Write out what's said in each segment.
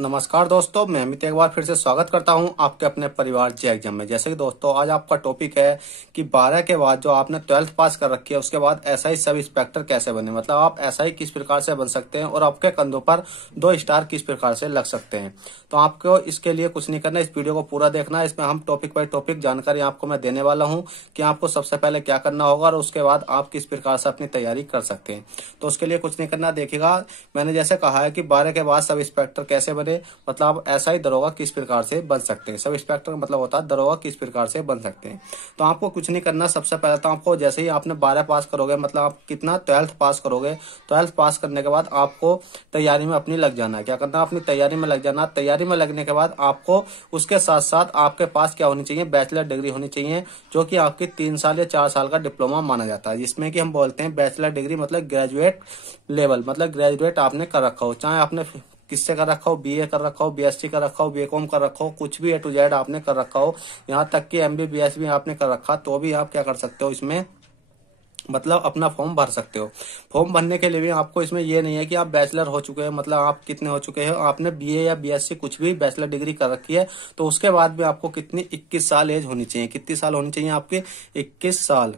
नमस्कार दोस्तों, मैं अमित एक बार फिर से स्वागत करता हूं आपके अपने परिवार जे एग्जाम में। जैसे कि दोस्तों आज आपका टॉपिक है कि 12 के बाद जो आपने 12th पास कर रखी है उसके बाद एसआई सब इंस्पेक्टर कैसे बने, मतलब आप एसआई किस प्रकार से बन सकते हैं और आपके कंधों पर 2 स्टार किस प्रकार से लग सकते हैं। तो आपको इसके लिए कुछ नहीं करना, इस वीडियो को पूरा देखना है। इसमें हम टॉपिक बाय टॉपिक जानकारी आपको मैं देने वाला हूँ कि आपको सबसे पहले क्या करना होगा और उसके बाद आप किस प्रकार से अपनी तैयारी कर सकते हैं। तो उसके लिए कुछ नहीं करना, देखिएगा मैंने जैसे कहा है कि 12 के बाद सब इंस्पेक्टर कैसे बने, मतलब आप एसआई दरोगा किस प्रकार से बन सकते हैं। सब इंस्पेक्टर का मतलब होता है दरोगा किस प्रकार से बन सकते हैं। तो आपको कुछ नहीं करना, सबसे पहले तो आपको जैसे ही आपने 12 पास करोगे, मतलब आप कितना 12th पास करोगे, 12th पास करने के बाद आपको तैयारी में अपनी लग जाना है। क्या करना है, अपनी तैयारी में लग जाना। तैयारी में लगने के बाद आपको उसके साथ साथ आपके पास क्या होनी चाहिए, बैचलर डिग्री होनी चाहिए, जो कि आपकी 3 साल या 4 साल का डिप्लोमा माना जाता है, जिसमें कि हम बोलते हैं बैचलर डिग्री मतलब ग्रेजुएट लेवल, मतलब ग्रेजुएट आपने कर रखा हो, चाहे आपने किससे कर रखा हो, बीए कर रखा हो, बीएससी कर रखा हो, बीकॉम कर रखा हो, कुछ भी A to Z आपने कर रखा हो, यहाँ तक कि MBBS भी आपने कर रखा, तो भी आप क्या कर सकते हो इसमें, मतलब अपना फॉर्म भर सकते हो। फॉर्म भरने के लिए भी आपको इसमें ये नहीं है कि आप बैचलर हो चुके हैं, मतलब आप कितने हो चुके हैं, आपने बीए या बीएससी कुछ भी बैचलर डिग्री कर रखी है, तो उसके बाद भी आपको कितनी 21 साल एज होनी चाहिए। कितनी साल होनी चाहिए आपकी, 21 साल।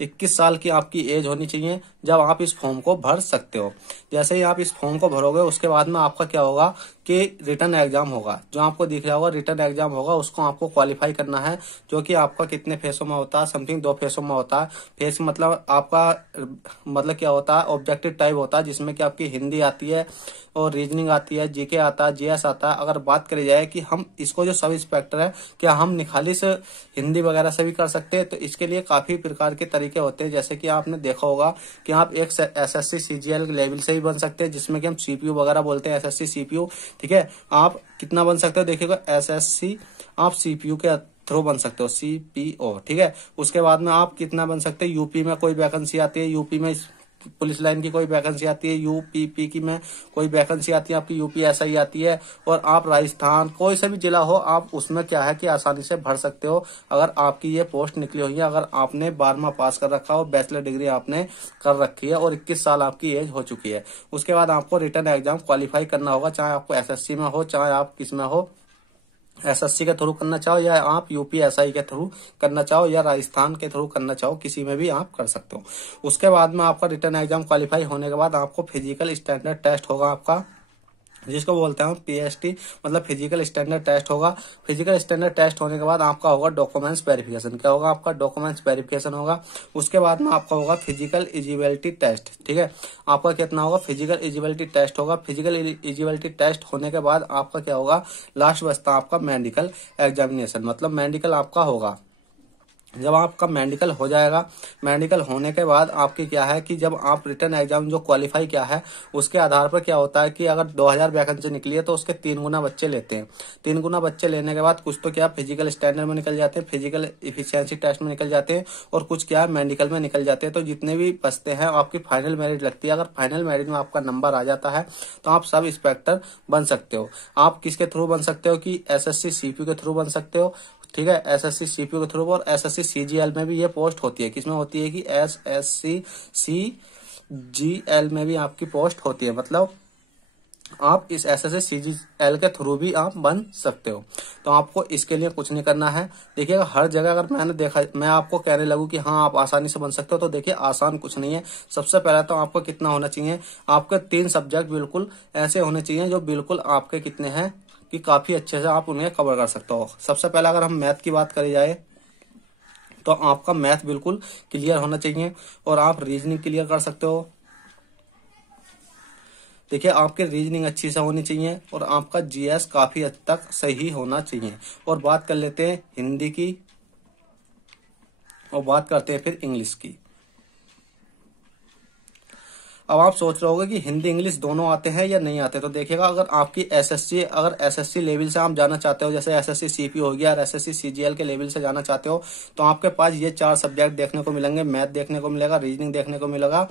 21 साल की आपकी एज होनी चाहिए जब आप इस फॉर्म को भर सकते हो। जैसे ही आप इस फॉर्म को भरोगे उसके बाद में आपका क्या होगा कि रिटर्न एग्जाम होगा, जो आपको दिख रहा होगा रिटर्न एग्जाम होगा, उसको आपको क्वालिफाई करना है, जो कि आपका कितने फेसों में होता है, समथिंग 2 फेसों में होता है। फेस मतलब आपका मतलब क्या होता है, ऑब्जेक्टिव टाइप होता है, जिसमें कि आपकी हिंदी आती है और रीजनिंग आती है, जीके आता है, जीएस आता है। अगर बात करी जाए कि हम इसको जो सब इंस्पेक्टर है, क्या हम निखाली से हिंदी वगैरह से भी कर सकते हैं, तो इसके लिए काफी प्रकार के तरीके होते हैं। जैसे कि आपने देखा होगा कि आप एक एसएससी सीजीएल लेवल से भी बन सकते हैं, जिसमें कि हम सीपीयू वगैरह बोलते हैं, एसएससी सीपीयू। ठीक है, आप कितना बन सकते हो, देखिएगा एसएससी आप सीपीयू के थ्रू बन सकते हो, सीपीओ। ठीक है, उसके बाद में आप कितना बन सकते हैं, यूपी में कोई वैकेंसी आती है, यूपी में पुलिस लाइन की कोई वैकेंसी आती है, यूपीपी की में कोई वैकेंसी आती है, आपकी यूपीएसआई आती है, और आप राजस्थान कोई सा भी जिला हो आप उसमें क्या है कि आसानी से भर सकते हो, अगर आपकी ये पोस्ट निकली हुई है, अगर आपने 12वां पास कर रखा हो, बैचलर डिग्री आपने कर रखी है और 21 साल आपकी एज हो चुकी है। उसके बाद आपको रिटर्न एग्जाम क्वालिफाई करना होगा, चाहे आपको एसएससी में हो, चाहे आप किस में हो, एसएससी के थ्रू करना चाहो या आप यूपीएसआई के थ्रू करना चाहो या राजस्थान के थ्रू करना चाहो, किसी में भी आप कर सकते हो। उसके बाद में आपका रिटर्न एग्जाम क्वालिफाई होने के बाद आपको फिजिकल स्टैंडर्ड टेस्ट होगा आपका, जिसको बोलते हैं पीएसटी, मतलब फिजिकल स्टैंडर्ड टेस्ट होगा। फिजिकल स्टैंडर्ड टेस्ट होने के बाद आपका होगा डॉक्यूमेंट्स वेरिफिकेशन। क्या होगा आपका, डॉक्यूमेंट्स वेरिफिकेशन होगा। उसके बाद में आपका होगा फिजिकल एलिजिबिलिटी टेस्ट। ठीक है, आपका कितना होगा, फिजिकल एलिजिबिलिटी टेस्ट होगा। फिजिकल एलिजिबिलिटी टेस्ट होने के बाद आपका क्या होगा, लास्ट बचता आपका मेडिकल एग्जामिनेशन, मतलब मेडिकल आपका होगा। जब आपका मेडिकल हो जाएगा, मेडिकल होने के बाद आपकी क्या है कि जब आप रिटर्न एग्जाम जो क्वालिफाई किया है उसके आधार पर क्या होता है कि अगर 2000 वैकेंसी निकली है तो उसके 3 गुना बच्चे लेते हैं। 3 गुना बच्चे लेने के बाद कुछ तो क्या फिजिकल स्टैंडर्ड में निकल जाते हैं, फिजिकल इफिशियंसी टेस्ट में निकल जाते हैं, और कुछ क्या मेडिकल में निकल जाते हैं। तो जितने भी बचते हैं आपकी फाइनल मेरिट लगती है। अगर फाइनल मेरिट में आपका नंबर आ जाता है तो आप सब इंस्पेक्टर बन सकते हो। आप किसके थ्रू बन सकते हो कि एसएससी सीपीयू के थ्रू बन सकते हो। ठीक है, एसएससी सीपीयू के थ्रू, और एसएससी सीजीएल में भी ये पोस्ट होती है। किसमें होती है कि एसएससी सीजीएल में भी आपकी पोस्ट होती है, मतलब आप इस एसएससी सीजीएल के थ्रू भी आप बन सकते हो। तो आपको इसके लिए कुछ नहीं करना है। देखिएगा हर जगह अगर मैंने देखा, मैं आपको कहने लगूं कि हाँ आप आसानी से बन सकते हो, तो देखिए आसान कुछ नहीं है। सबसे पहले तो आपको कितना होना चाहिए, आपके 3 सब्जेक्ट बिल्कुल ऐसे होने चाहिए जो बिल्कुल आपके कितने हैं कि काफी अच्छे से आप उन्हें कवर कर सकते हो। सबसे पहले अगर हम मैथ की बात करी जाए तो आपका मैथ बिल्कुल क्लियर होना चाहिए, और आप रीजनिंग क्लियर कर सकते हो। देखिए आपकी रीजनिंग अच्छी से होनी चाहिए, और आपका जीएस काफी हद तक सही होना चाहिए। और बात कर लेते हैं हिंदी की, और बात करते हैं फिर इंग्लिश की। अब आप सोच रहे होगे कि हिंदी इंग्लिश दोनों आते हैं या नहीं आते, तो देखिएगा अगर आपकी अगर एसएससी लेवल से आप जाना चाहते हो, जैसे एसएससी सीपी हो गया और एसएससी सीजीएल के लेवल से जाना चाहते हो, तो आपके पास ये 4 सब्जेक्ट देखने को मिलेंगे। मैथ देखने को मिलेगा, रीजनिंग देखने को मिलेगा,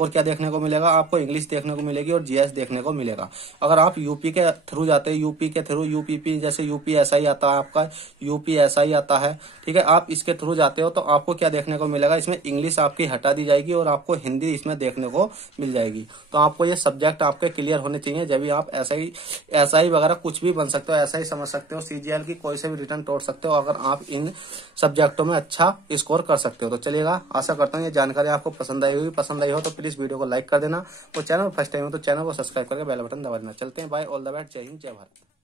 और क्या देखने को मिलेगा, आपको इंग्लिश देखने को मिलेगी और जीएस देखने को मिलेगा। अगर आप यूपी के थ्रू जाते हैं, यूपी के थ्रू यूपीपी, जैसे यूपीएसआई आता है आपका, यूपीएसआई आता है, ठीक है, आप इसके थ्रू जाते हो तो आपको क्या देखने को मिलेगा, इसमें इंग्लिश आपकी हटा दी जाएगी और आपको हिंदी इसमें देखने को मिल जाएगी। तो आपको ये सब्जेक्ट आपके क्लियर होने चाहिए, जब भी आप एसआई वगैरह कुछ भी बन सकते हो, ऐसा ही समझ सकते हो, सीजीएल की कोई से भी रिटर्न तोड़ सकते हो अगर आप इन सब्जेक्टों में अच्छा स्कोर कर सकते हो। तो चलिएगा, आशा करता हूँ ये जानकारी आपको पसंद आई होगी। पसंद आई हो तो प्लीज वीडियो को लाइक कर देना और चैनल फर्स्ट टाइम हो तो चैनल को सब्सक्राइब करके बेल बटन दबा देना। चलते हैं, बाय, ऑल द बेस्ट, जय हिंद, जय भारत।